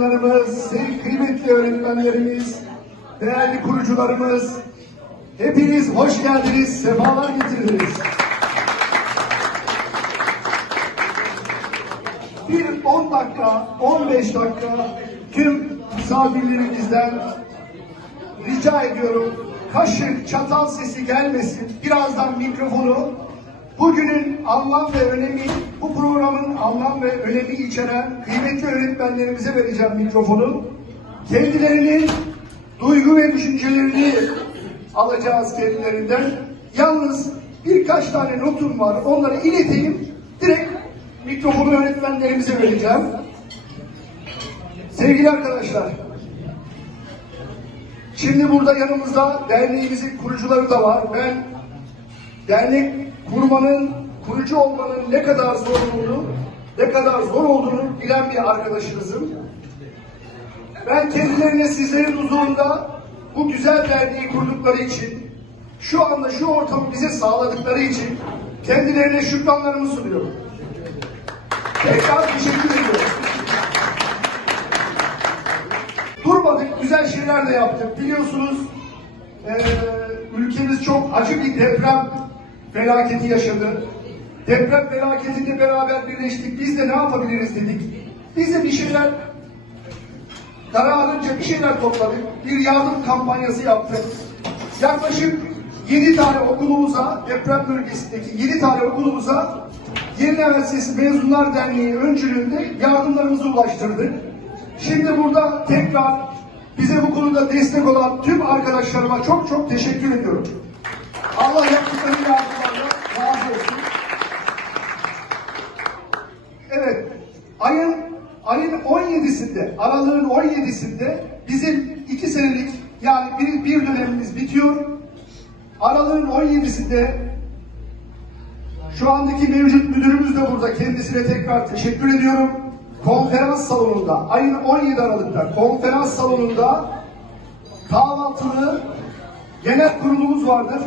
mezunlarımız, sevgili kıymetli öğretmenlerimiz, değerli kurucularımız, hepiniz hoş geldiniz, sefalar getirdiniz. Bir 10 dakika, 15 dakika tüm misafirlerimizden rica ediyorum kaşık, çatal sesi gelmesin. Birazdan mikrofonu bugünün anlam ve önemi, bu programın anlam ve önemi içeren kıymetli öğretmenlerimize vereceğim mikrofonu. Kendilerinin duygu ve düşüncelerini alacağız kendilerinden. Yalnız birkaç tane notum var. Onları ileteyim. Direkt mikrofonu öğretmenlerimize vereceğim. Sevgili arkadaşlar, Şimdi burada yanımızda derneğimizin kurucuları da var. Ben dernek kurmanın, kurucu olmanın ne kadar zor olduğunu, ne kadar zor olduğunu bilen bir arkadaşınızım. Ben kendilerine sizlerin huzurunda bu güzel derneği kurdukları için, şu anda şu ortamı bize sağladıkları için kendilerine şükranlarımı sunuyorum. Tekrar teşekkür ediyorum. Durmadık, güzel şeyler de yaptık. Biliyorsunuz eee, ülkemiz çok acı bir deprem felaketi yaşadı. Deprem felaketiyle beraber birleştik. Biz de ne yapabiliriz dedik. Biz de bir şeyler kararınca bir şeyler topladık. Bir yardım kampanyası yaptık. Yaklaşık 7 tane okulumuza, deprem bölgesindeki 7 tane okulumuza Yeni Üniversitesi Mezunlar Derneği öncülüğünde yardımlarımızı ulaştırdık. Şimdi burada tekrar bize bu konuda destek olan tüm arkadaşlarıma çok çok teşekkür ediyorum. Ayın 17'sinde, aralığın 17'sinde bizim iki senelik yani bir, bir dönemimiz bitiyor. Aralığın 17'sinde şu andaki mevcut müdürümüz de burada. Kendisine tekrar teşekkür ediyorum. Konferans salonunda, ayın 17 Aralık'ta konferans salonunda kahvaltılı genel kurulumuz vardır.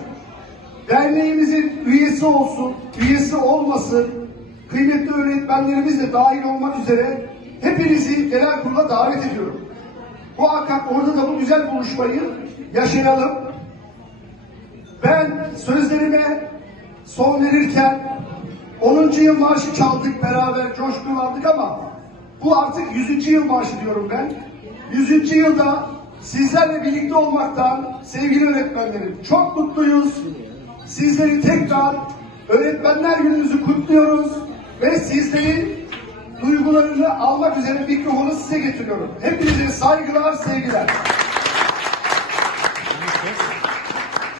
Derneğimizin üyesi olsun, üyesi olmasın, kıymetli öğretmenlerimiz de dahil olmak üzere hepinizi genel kurula davet ediyorum. Bu akak orada da bu güzel buluşmayı yaşayalım. Ben sözlerime son verirken 10. yıl marşı çaldık beraber coşkulandık ama bu artık 100. yıl marşı diyorum ben. 100. yılda sizlerle birlikte olmaktan sevgili öğretmenlerim çok mutluyuz. Sizleri tekrar öğretmenler gününüzü kutluyoruz ve sizlerin duygularını almak üzere mikrofonu size getiriyorum. Hepinize saygılar, sevgiler.